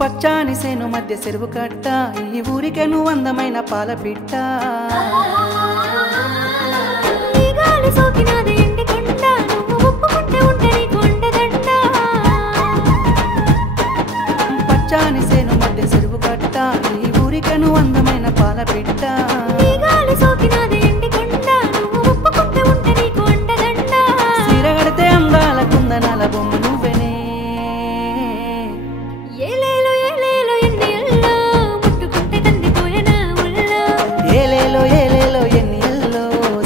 పచ్చాని సేను మధ్య చెరువు కట్ట ఈ ఊరికే నువ్వు అందమైన పాల పిట్ట పచ్చాని సేను మధ్య చెరువు కట్ట ఈ ఊరికే నువ్వు అందమైన పాల పిట్ట సీరగడితే అందాల కుందనాల బొమ్మ నువ్వెనే ఏలేలో ఏలేలో ఎన్ని ఎల్లో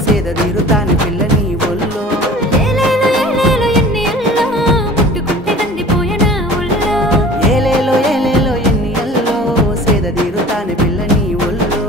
సేద తీరుతాని పిల్ల నీ ఒల్లో ఏలేలో ఏలేలో ఎన్ని ఎల్లో సేద తీరుతాని పిల్ల నీ ఒల్లో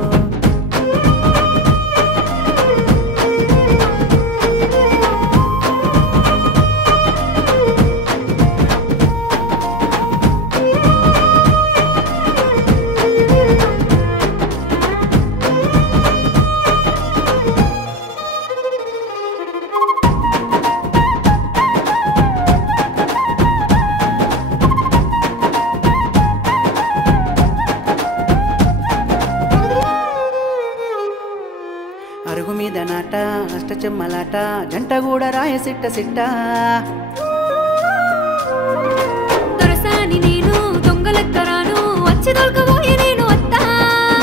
అరుగు మీద నాట అష్ట చెమ్మలాట జంట కూడా రాయ సిట్ట సిట్ట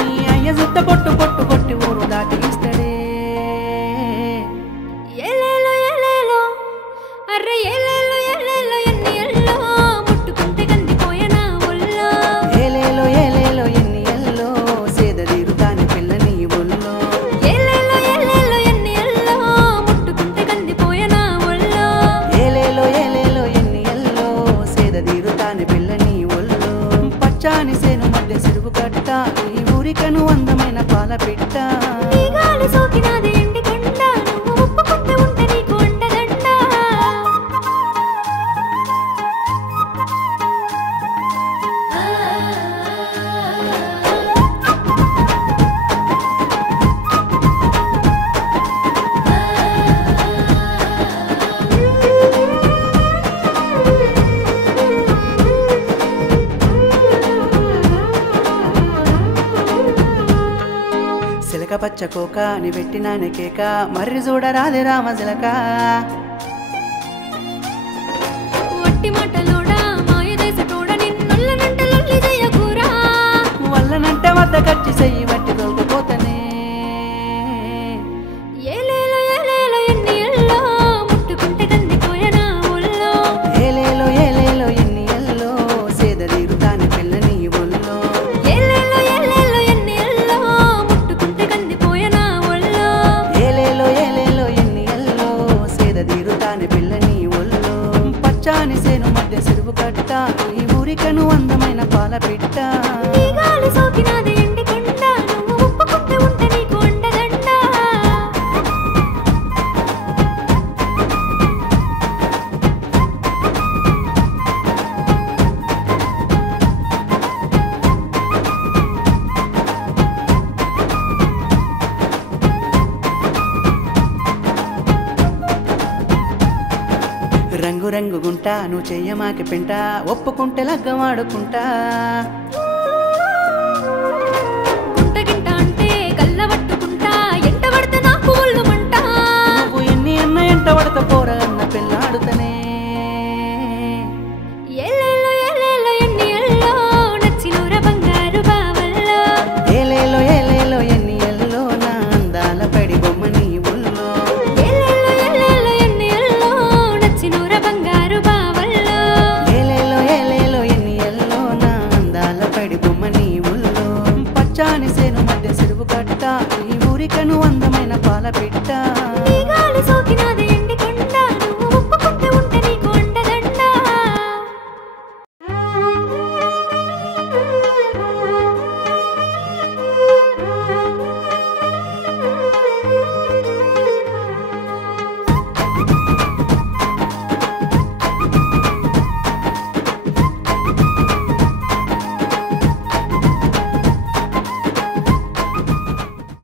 నీ అయ్య సుట్ట పొట్టు పొట్టు కొట్టి ఊరు దాటి ఇస్తాడే ఏలేలో ఏలేలో ఎన్ని ఎల్లో సేద తీరుతాని పిల్ల నీ ఒల్లో ఏలేలో ఏలేలో ఎన్ని ఎల్లో సేద తీరుతాని పిల్ల నీ ఒల్లో పచ్చాని సేను మధ్య చెరువు కట్ట ఈ ఊరికను అందమైన పాల పిట్ట సిలక పచ్చ కోక ని పెట్టినాని కేక మర్రి చూడరాదే రామజిలక వల్లనంటే వద్ద ఖర్చు చెయ్యి బట్టి తోలుకుపోతనే ఏలేలో ఏలేలో ఎన్ని ఎల్లో సేద తీరుతాని పిల్ల నీ ఒల్లో ఏలేలో ఏలేలో ఎన్ని ఎల్లో సేద తీరుతాని పిల్ల నీ ఒల్లో పచ్చాని సేను మధ్య చెరువు కట్ట ఈ ఊరికను అందమైన పాల పిట్ట రంగు రంగు గుంటా నువ్వు చెయ్యమాకి పెంట ఒప్పుకుంటే లగ్గమాడుకుంటా నువ్వు ఎన్ని అన్న ఎంట పడత పోరా